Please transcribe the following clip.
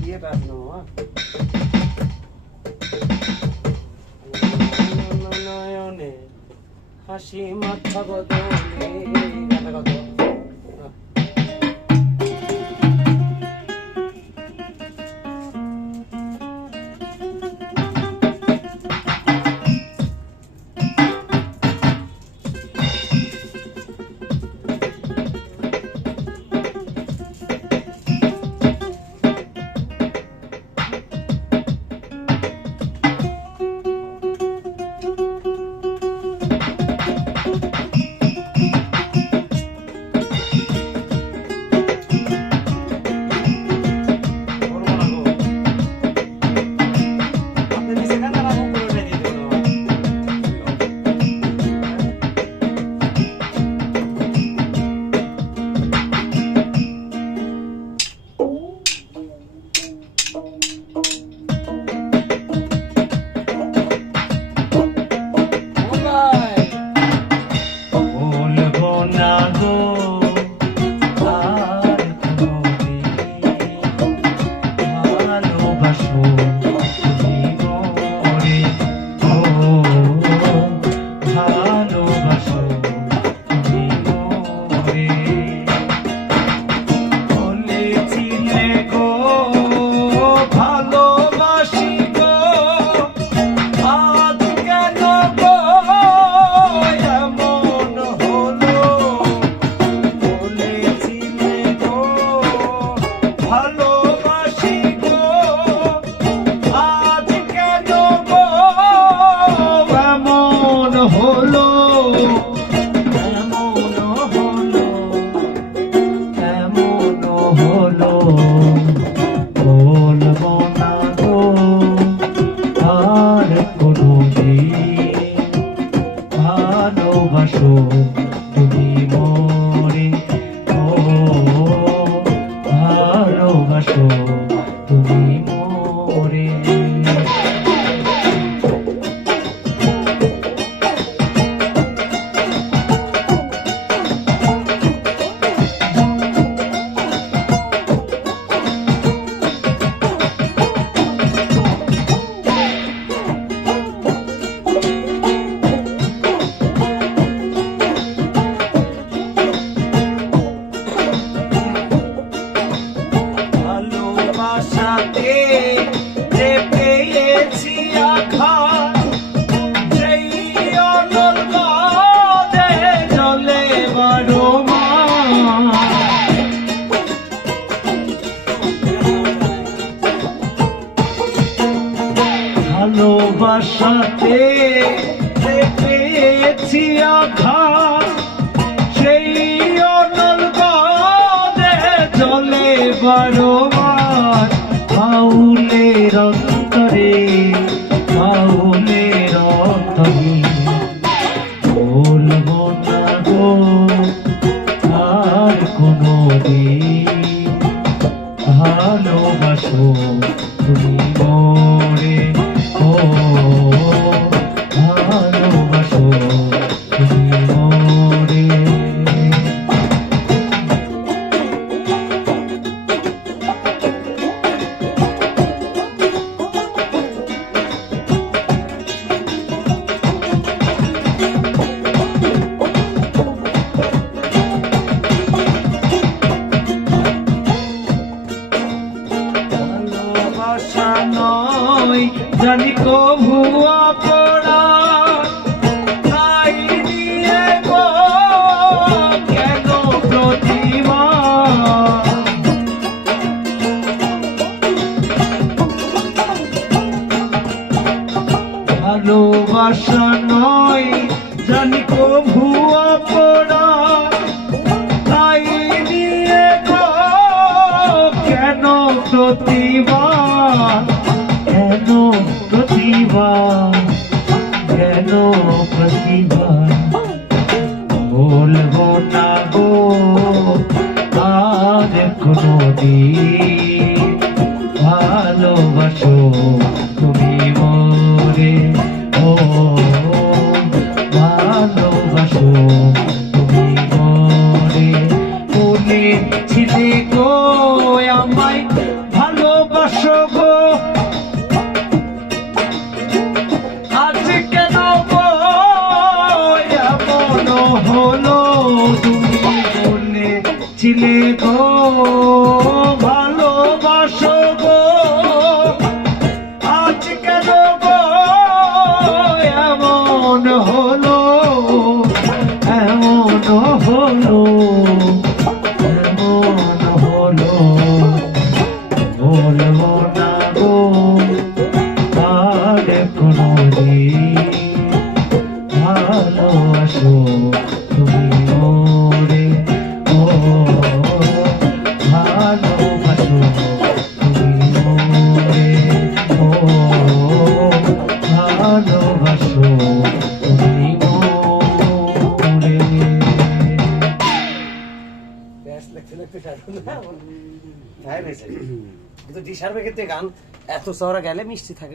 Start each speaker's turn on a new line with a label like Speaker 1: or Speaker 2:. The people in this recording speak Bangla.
Speaker 1: ইয়েটা আছে না হাসি মাথা বদলে গানটা
Speaker 2: ভালোবাসাতে পেয়েছি আঘাত। সেই অনল কাঁদে জলে বারো মাস আউলের অন্তরে আউলের অন্তরে। বলব না গো, আর কোনো দিন ভালোবাসো তুমি। নয় জানি কভু তাই নিয়ে কেন প্রতিমা? ভালোবাসা নয় জানি কভু পড়া যদি ভালোবাসো তুমি মরে। ও, ভালোবাসো তুমি মোরে। বলেছিলে গো আমায়,
Speaker 3: ভালোবাসো গো। হলো তুমি?
Speaker 2: গো 感动。হ্যাঁ, কিন্তু ডি ক্ষেত্রে গান এত চওড়া গেলে মিষ্টি থাকে।